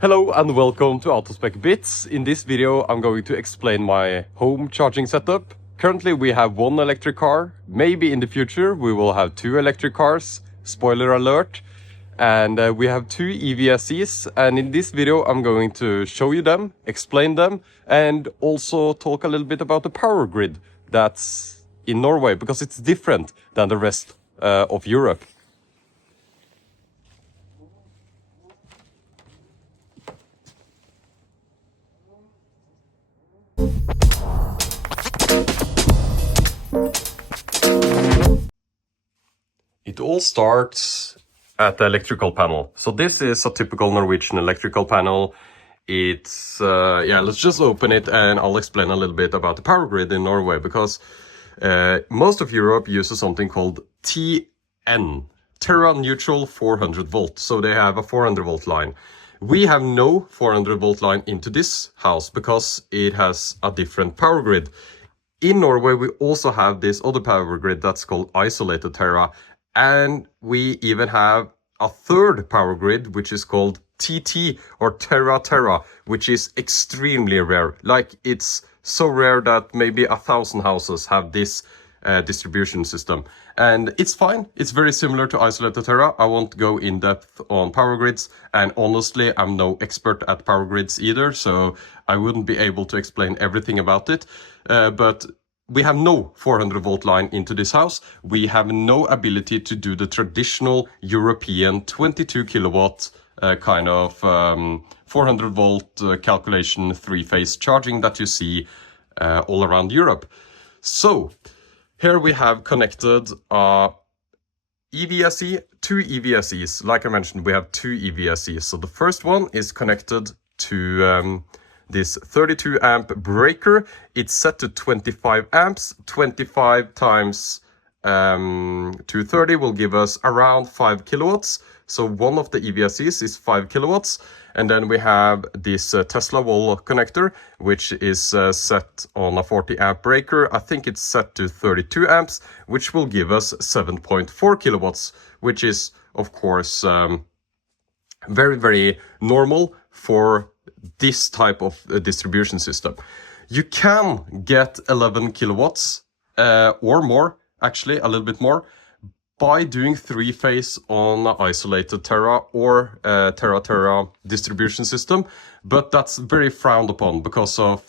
Hello and welcome to Out of Spec BITS. In this video I'm going to explain my home charging setup. Currently we have one electric car. Maybe in the future we will have two electric cars. Spoiler alert. And we have two EVSEs, and in this video I'm going to show you them, explain them, and also talk a little bit about the power grid that's in Norway, because it's different than the rest of Europe. It all starts at the electrical panel. So this is a typical Norwegian electrical panel. It's, let's just open it and I'll explain a little bit about the power grid in Norway, because most of Europe uses something called TN, Terra Neutral 400 volt. So they have a 400 volt line. We have no 400 volt line into this house because it has a different power grid. In Norway, we also have this other power grid that's called isolated Terra. And we even have a third power grid, which is called TT or Terra, which is extremely rare. Like, it's so rare that maybe 1,000 houses have this distribution system. And it's fine. It's very similar to isolated Terra. I won't go in depth on power grids. And honestly, I'm no expert at power grids either, so I wouldn't be able to explain everything about it. But we have no 400 volt line into this house. We have no ability to do the traditional European 22 kilowatt kind of 400 volt calculation three-phase charging that you see all around Europe. So here we have connected EVSE, two EVSEs. Like I mentioned, we have two EVSEs. So the first one is connected to this 32 amp breaker. It's set to 25 amps. 25 times 230 will give us around 5 kilowatts. So one of the EVSEs is 5 kilowatts. And then we have this Tesla wall connector, which is set on a 40 amp breaker. I think it's set to 32 amps, which will give us 7.4 kilowatts, which is, of course, very, very normal for this type of distribution system. You can get 11 kilowatts or more, actually a little bit more, by doing three-phase on isolated Terra or Terra distribution system, but that's very frowned upon because of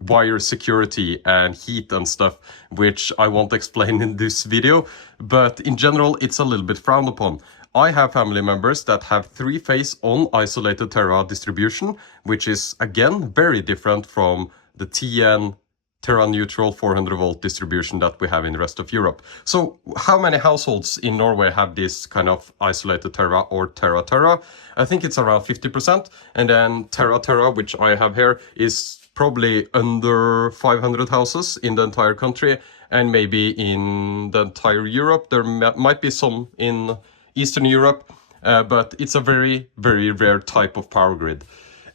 wire security and heat and stuff, which I won't explain in this video, but in general it's a little bit frowned upon. I have family members that have three-phase on isolated Terra distribution, which is again very different from the TN Terra Neutral 400 volt distribution that we have in the rest of Europe. So how many households in Norway have this kind of isolated Terra or Terra? I think it's around 50%. And then Terra, which I have here, is probably under 500 houses in the entire country. And maybe in the entire Europe, there might be some in Eastern Europe, but it's a very, very rare type of power grid.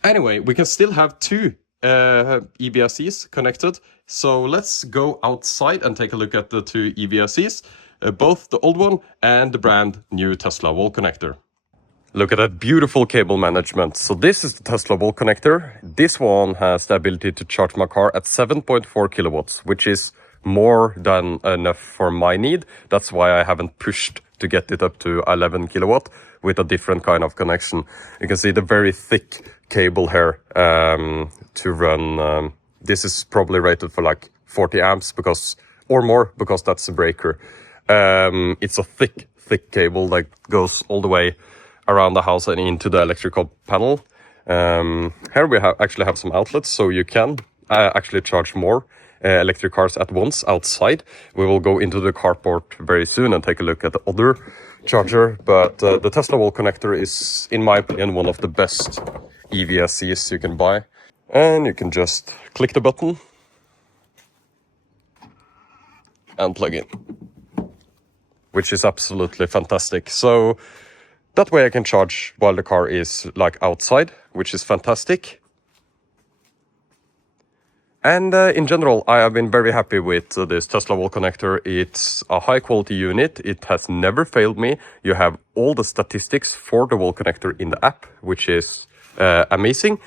Anyway, we can still have two EVSEs connected. So let's go outside and take a look at the two EVSEs, both the old one and the brand new Tesla wall connector. Look at that beautiful cable management. So this is the Tesla wall connector. This one has the ability to charge my car at 7.4 kilowatts, which is more than enough for my need. That's why I haven't pushed to get it up to 11 kilowatt with a different kind of connection. You can see the very thick cable here to run. This is probably rated for like 40 amps or more, because that's a breaker. It's a thick cable that goes all the way around the house and into the electrical panel. Here we actually have some outlets, so you can actually charge more electric cars at once outside. We will go into the carport very soon and take a look at the other charger, but the Tesla wall connector is, in my opinion, one of the best EVSEs you can buy. And you can just click the button and plug in, which is absolutely fantastic. So that way I can charge while the car is like outside, which is fantastic. And in general, I have been very happy with this Tesla wall connector. It's a high quality unit. It has never failed me. You have all the statistics for the wall connector in the app, which is amazing.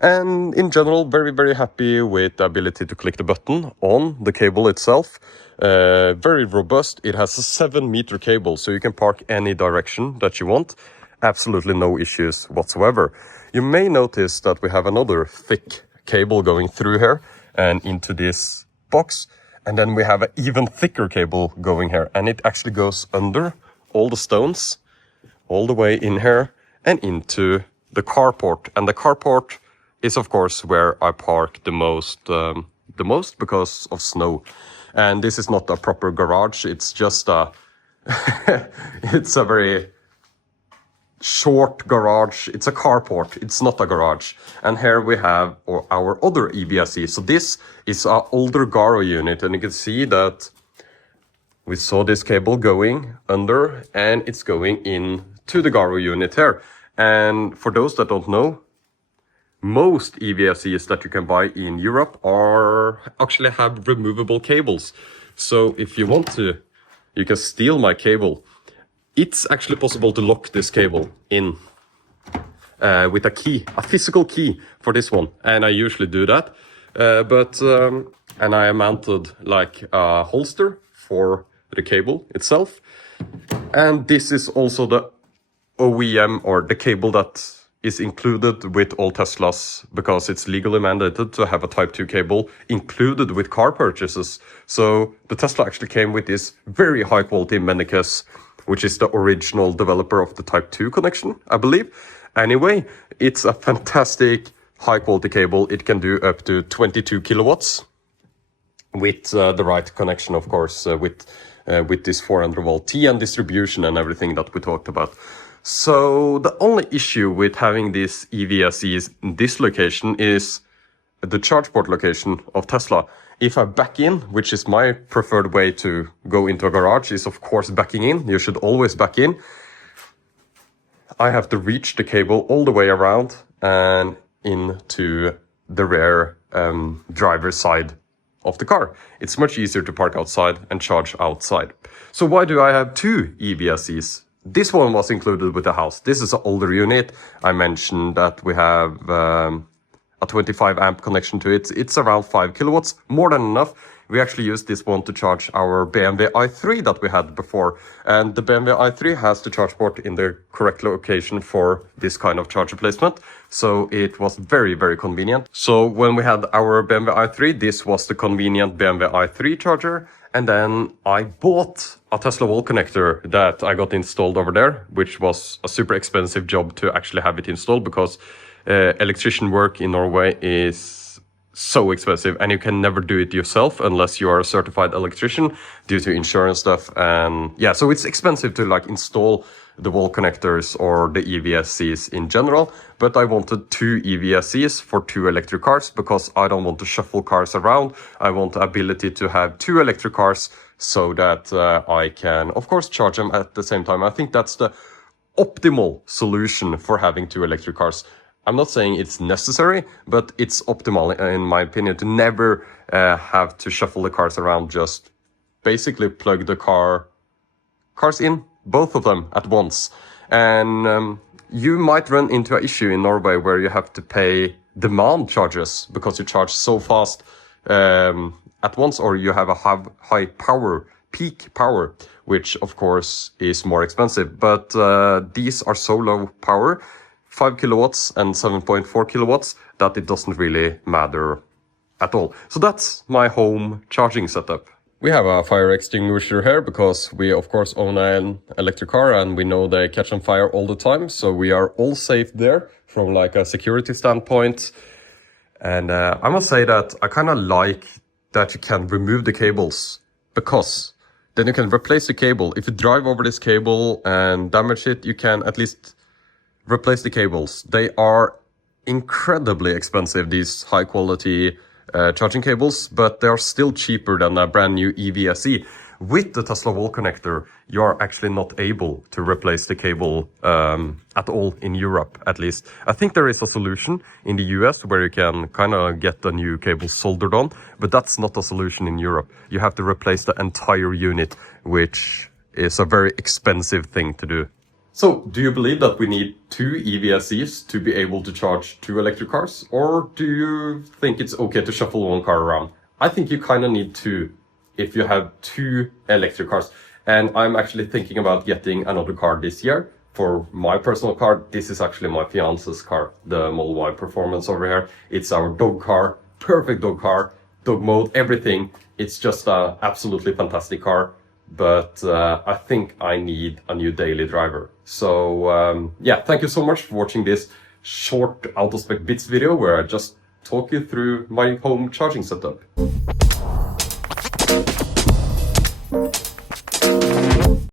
And in general, very, very happy with the ability to click the button on the cable itself. Very robust. It has a 7-meter cable, so you can park any direction that you want. Absolutely no issues whatsoever. You may notice that we have another thick cable going through here and into this box. And then we have an even thicker cable going here. And it actually goes under all the stones, all the way in here and into the carport. And the carport is, of course, where I park the most because of snow. And this is not a proper garage. It's just a, it's a very short garage. It's a carport. It's not a garage. And here we have our other EVSE. So this is our older Garo unit. And you can see that we saw this cable going under and it's going in to the Garo unit here. And for those that don't know, most EVSEs that you can buy in Europe actually have removable cables. So if you want to, you can steal my cable. It's actually possible to lock this cable in with a key, a physical key for this one. And I usually do that. And I mounted like a holster for the cable itself. And this is also the OEM or the cable that is included with all Teslas because it's legally mandated to have a Type 2 cable included with car purchases. So the Tesla actually came with this very high quality Mennekes, which is the original developer of the Type 2 connection, I believe. Anyway, it's a fantastic high quality cable. It can do up to 22 kilowatts with the right connection, of course, with this 400 volt T and distribution and everything that we talked about. So the only issue with having these EVSEs in this location is the charge port location of Tesla. If I back in, which is my preferred way to go into a garage, is of course backing in. You should always back in. I have to reach the cable all the way around and into the rear driver's side of the car. It's much easier to park outside and charge outside. So why do I have two EVSEs? This one was included with the house. This is an older unit. I mentioned that we have a 25 amp connection to it. It's around 5 kilowatts, more than enough. We actually used this one to charge our BMW i3 that we had before. And the BMW i3 has the charge port in the correct location for this kind of charger placement. So it was very, very convenient. So when we had our BMW i3, this was the convenient BMW i3 charger. And then I bought a Tesla wall connector that I got installed over there, which was a super expensive job to actually have it installed because electrician work in Norway is so expensive and you can never do it yourself unless you are a certified electrician due to insurance stuff. And yeah, so it's expensive to like install the wall connectors or the EVSEs in general. But I wanted two EVSEs for two electric cars because I don't want to shuffle cars around. I want the ability to have two electric cars so that I can, of course, charge them at the same time. I think that's the optimal solution for having two electric cars. I'm not saying it's necessary, but it's optimal, in my opinion, to never have to shuffle the cars around. Just basically plug the cars in, both of them at once. And you might run into an issue in Norway where you have to pay demand charges because you charge so fast at once, or you have a high power, peak power, which of course is more expensive. But these are so low power, 5 kilowatts and 7.4 kilowatts, that it doesn't really matter at all. So that's my home charging setup. We have a fire extinguisher here because we of course own an electric car and we know they catch on fire all the time. So we are all safe there from like a security standpoint. And I must say that I kind of like that you can remove the cables because then you can replace the cable. If you drive over this cable and damage it, you can at least replace the cables. They are incredibly expensive, these high quality charging cables, but they are still cheaper than a brand new EVSE. With the Tesla wall connector, you are actually not able to replace the cable at all in Europe, at least. I think there is a solution in the US where you can kind of get the new cable soldered on, but that's not a solution in Europe. You have to replace the entire unit, which is a very expensive thing to do. So, do you believe that we need 2 EVSEs to be able to charge 2 electric cars? Or do you think it's okay to shuffle one car around? I think you kind of need 2 if you have 2 electric cars. And I'm actually thinking about getting another car this year. For my personal car, this is actually my fiance's car, the Model Y Performance over here. It's our dog car, perfect dog car, dog mode, everything. It's just an absolutely fantastic car. But I think I need a new daily driver. So yeah, thank you so much for watching this short Out of Spec BITS video where I just talk you through my home charging setup.